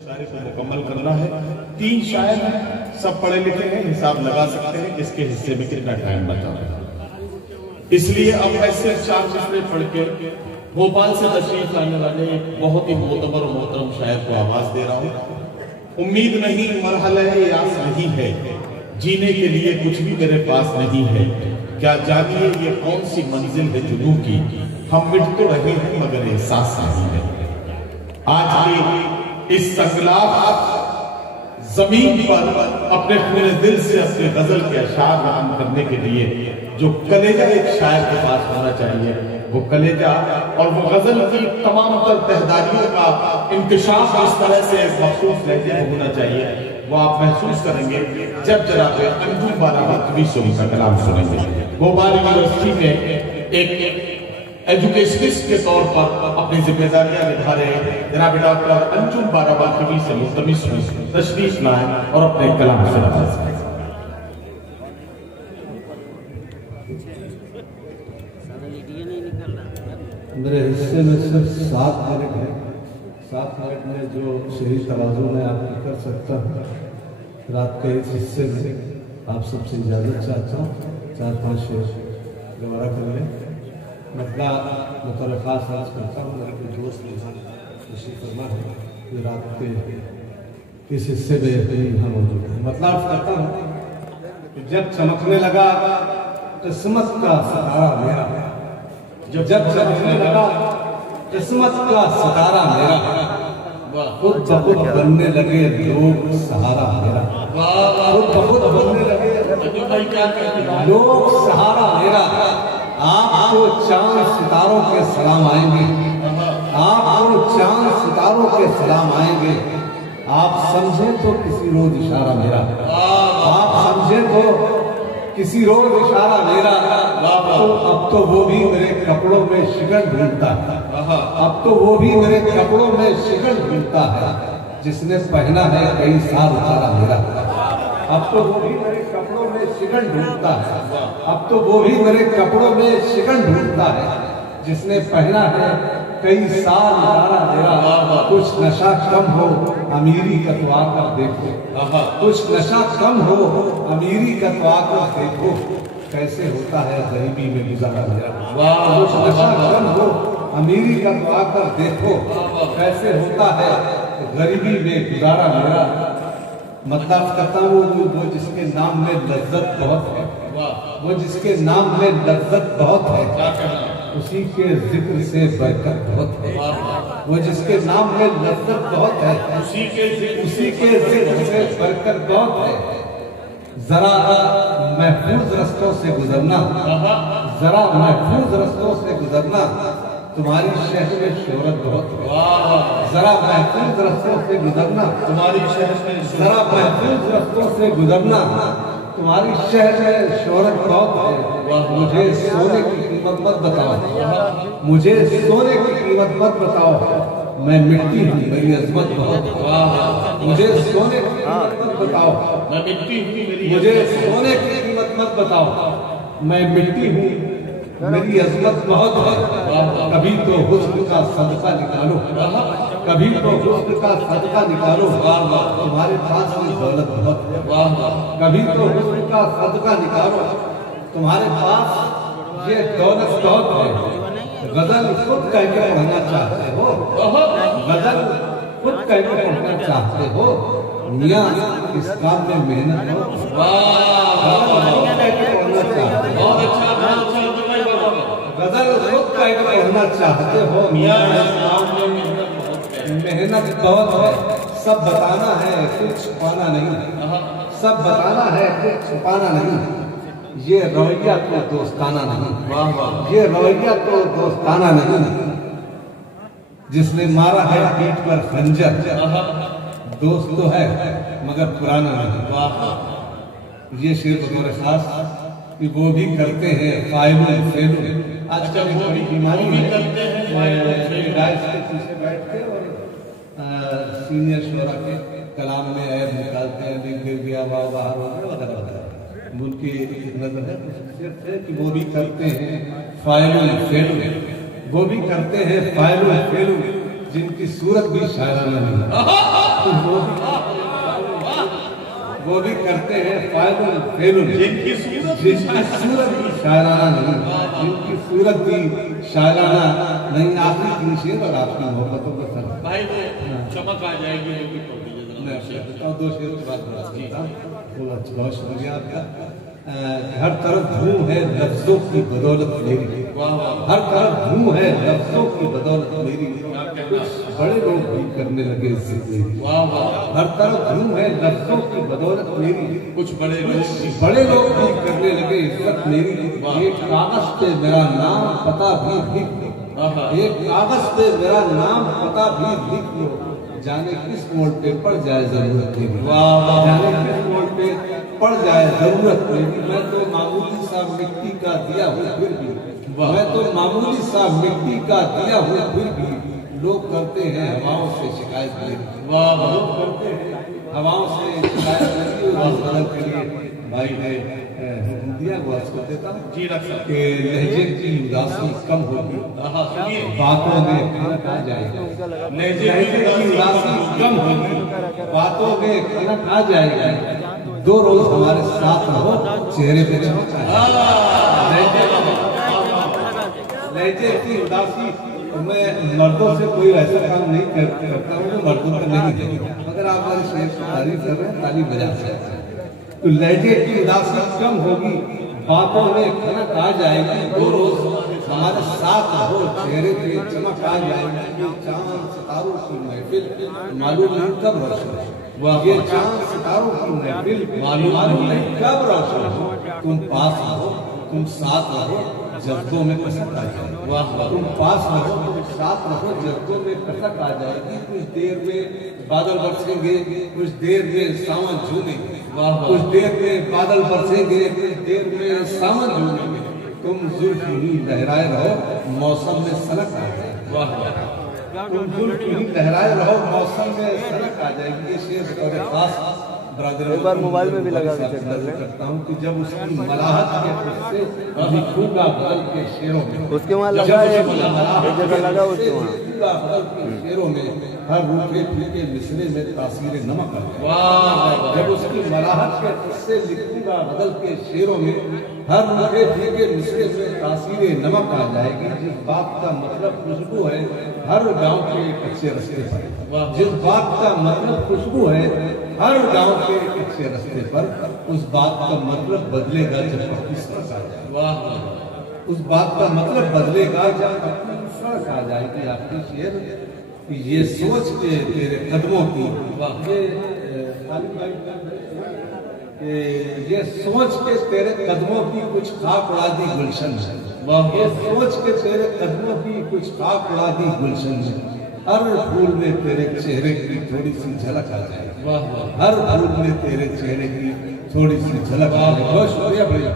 सारे को मुकम्मल करना है। 3 शायर हैं, सब पढ़े लिखे हैं, हिसाब लगा सकते हैं किसके हिस्से में कितना टाइम बचा है। इसलिए अब मैं सिर्फ 4 मिसरे पढ़ के भोपाल से तशरीफ लाने वाले बहुत ही मोतबर और मोहतरम शायर को आवाज दे रहा हूँ। उम्मीद नहीं मरहला है आस नहीं है, जीने के लिए कुछ भी मेरे पास नहीं है। क्या जानिए ये कौन सी मंजिल है जुनून की, हम मिट तो रहे हैं मगर एहसास नहीं है। आज की इस संगलाब जमीन पर अपने पूरे दिल से अपने गजल के अशार बयान करने के लिए जो कलेजा एक शायर के पास होना चाहिए, वो कलेजा और वो गजल की तमाम तर तहदारियों का इंकशाफ इस तरह से मखसूस लहजे में होना चाहिए, वो आप महसूस करेंगे जब जनाब अंजुम बाराबत का कलाम सुनेंगे। भोपाल यूनिवर्सिटी में एक एजुकेशनिस्ट के तौर पर अपनी जिम्मेदारियां निभा रहे हैं जनाब डॉक्टर अंजुम बाराबत से मुल्तमिस तशरीफ लाएं और अपने कलाम सुनाएं। मेरे हिस्से में सिर्फ 7 मिनट है। 7 मिनट में जो सही तवाज़ु में आपकी कर सकता हूँ, रात के इस हिस्से में आप सबसे इजाज़त चाहता हूँ। 4-5 शेर दोबारा कर लें। मतलब मुतरफ़ास अर्ज़ करता हूँ, मेरे कोई दोस्त खुशी करना है कि रात के इस हिस्से में यहाँ मौजूद है। मतलब करता हूँ कि जब चमकने लगा किस्मत का सितारा मेरा, जब चमकने लगा किस्मत का सितारा मेरा, खुद ब खुद बनने लगे लोग सहारा मेरा। खुद ब खुद बनने लगे लोग सहारा मेरा। आपको चांद सितारों के सलाम आएंगे, आपको चांद सितारों के सलाम आएंगे। आप समझे तो किसी रोज इशारा मेरा, आप समझे तो किसी रोज इशारा मेरा। तो अब तो वो भी मेरे कपड़ों में शिकन ढूंढता है, अब तो वो भी मेरे कपड़ों में शिकन ढूंढता है, जिसने पहना है कई साल उतारा मेरा। अब तो वो भी मेरे कपड़ों में शिकन ढूंढता है, अब तो वो भी मेरे कपड़ों में शिकन ढूंढता है, जिसने पहना है कई साल उतारा मेरा। कुछ नशा कम हो अमीरी का तो आकर देखो, कुछ नशा कम हो अमीरी का तो आकर देखो, कैसे होता है गरीबी में गुजारा मेरा। कुछ नशा कम हो अमीरी का तो आकर देखो, कैसे होता है गरीबी में गुजारा मेरा। मतलब करता हूँ वो जिसके नाम में लज्जत बहुत है, वो जिसके नाम में लज्जत बहुत है, उसी के जिक्र से बरकत बहुत है। वो जिसके नाम में लज्जत बहुत है, उसी के जिक्र से बरकत बहुत है। जरा महफूज रस्तों से गुजरना, जरा महफूज रस्तों से गुजरना, तुम्हारी शहर में शोहरत बहुत है। जरा महफूज रस्तों से गुजरना, तुम्हारी शहर में जरा महफूज रस्तों से गुजरना, तुम्हारी शहर में शोहरत बहुत है। मुझे सोने की कीमत मत बताओ, मुझे सोने की कीमत मत बताओ, मैं मिट्टी हूँ मेरी अजमत बहुत है। मुझे सोने की कीमत मत बताओ, मैं मिट्टी हूँ, मुझे सोने की कीमत मत बताओ, मैं मिट्टी हूँ मेरी अजमत बहुत है। कभी तो हुस्न का सदका निकालो, कभी तो हुस्न का सदका निकालो, तुम्हारे पास में दौलत बहुत है। कभी तो हुस्न का सदका निकालो, तुम्हारे पास ये दौलत बहुत है। गजल खुद कह के पढ़ना चाहते हो, गजल खुद कह के पढ़ना चाहते हो, मियां इस काम में मेहनत हो। गजल खुद कह के पढ़ना चाहते हो, मियां इस काम में मेहनत बहुत है। सब बताना है कुछ छुपाना नहीं, सब बताना है कुछ छुपाना नहीं, ये रवैया तो दोस्ताना नहीं, ये रवैया तो दोस्ताना नहीं। जिसने मारा है पीठ पर खंजर, दोस्त तो है मगर पुराना नहीं। ये शेर बतौर खास कि वो भी करते हैं फाइनल फेल। आजकल वो भी बीमारी करते हैं के पीछे बैठ के और सीनियर शोरा के कलाम में ऐब निकालते हैं, गिर गया बाहर हो गया वगैरह वगैरह। उनकी नजर है कि वो भी करते हैं फाइनल फेल, वो भी करते हैं फाइनल फेल, जिनकी सूरत भी शायराना नहीं। वो भी करते हैं फायदुल फेलुल, जिनकी सूरत भी शायराना नहीं, जिनकी सूरत भी शायराना नहीं। आखिरी तीन शेर और आपकी मोहब्बतों का सर भाई वो चमक आ जाएगी, वो भी पढ़ दीजिए। मैं बताऊँ 2 शेर के बाद बहुत शुक्रिया आपका। हर तरफ धूम है लफ्जों की बदौलत मेरी, हर तरफ धूम है लफ्जों की बदौलत मेरी, कुछ बड़े लोग भी करने लगे जिंदगी। हर तरफ धूम है लफ्जों की बदौलत मेरी, कुछ बड़े लोग भी करने लगे इज्जत मेरी। एक कागज पे मेरा नाम पता भी लिख लो, एक कागज पे मेरा नाम पता भी लिख लो, जाने किस मोड़ पे पड़ जाए जरूरत मेरी, जाने किस मोड़ पे पड़ जाए जरूरत मेरी। मैं तो मामूली सा मिट्टी का दिया हूँ फिर भी, मैं तो मामूली सा मिट्टी का दिया हूँ फिर भी, लोग करते हैं हवाओं से शिकायत मेरी। लोग करते हैं हवाओं से शिकायत मेरी। के लिए भाई मैं दिया हुआ उसको देता हूँ कि लहजे की उदासी कम होगी, बातों में खनक आ जाएगा। लहजे की उदासी कम होगी, बातों में खनक आ जाएगा। 2 रोज हमारे साथ रहो, चेहरे पे चमक आएगी। लहजे की उदासी, मैं मर्दों से कोई ऐसा काम नहीं करता हूँ जो मर्दों का नहीं देता। अगर आप हमारे शेर की तारीफ कर रहे हैं, ताली बजा सकते हैं। तो लहजे की उदासी कम होगी, बातों में खनक आ जाएगी। 2 रोज हमारे साथ रहो, चेहरे पे चमक आ जाएगी। ये चांद सितारों की महफिल मालूम नहीं कब रोशन हो, ये चांद सितारों की महफिल मालूम नहीं कब रोशन हो। तुम पास रहो, तुम साथ रहो, जज्बों में कसक आ जाएगी। तुम पास रहो, तुम साथ रहो, जज्बों में कसक आ जाएगी। कुछ देर में बादल बरसेंगे, कुछ देर में सावन झूमेंगे, कुछ देर में बादल बरसेंगे, कुछ देर में सावन झूमेंगे। तुम जुल्फ ही लहराए रहो, मौसम में सनक आ जाएगी। तुम जुल्फ ही लहराए रहो, मौसम में सनक आ जाएगी। ये शेर बतौर खास एक बार मोबाइल में भी लगा करता हूँ कि जब उसकी मलाहत के उससे लिखूंगा बदल के शेरों में, उसके वहाँ लगा है, एक जगह लगा उसके वहाँ बदल के शेरों में हर रूठे फीके मिसरे में तासीर नमक आ। जब उसकी मलाहत के उससे लिखूंगा बदल के शेरों में हर रूठे फीके मिसरे में तासीर नमक आ जाएगी। जिस बात का मतलब खुशबू है हर गांव के कच्चे रास्ते पर, जिस बात का मतलब खुशबू है हर गांव के कच्चे रास्ते पर, उस बात का मतलब बदलेगा जब पक्की सड़क आ जाए। उस बात का मतलब बदलेगा जब पक्की सड़क आ जाएगी। आपकी शेर ये सोच के तेरे कदमों की, ये सोच के तेरे कदमों की कुछ खाक उड़ा दी गुलशन है, ये सोच के तेरे कदमों की कुछ खाक उड़ा दी गुलशन है। हर फूल में तेरे चेहरे की थोड़ी सी झलक आ जाएगी, हर फूल में तेरे चेहरे की थोड़ी सी झलक आ जाएगी। बहुत शुक्रिया भैया।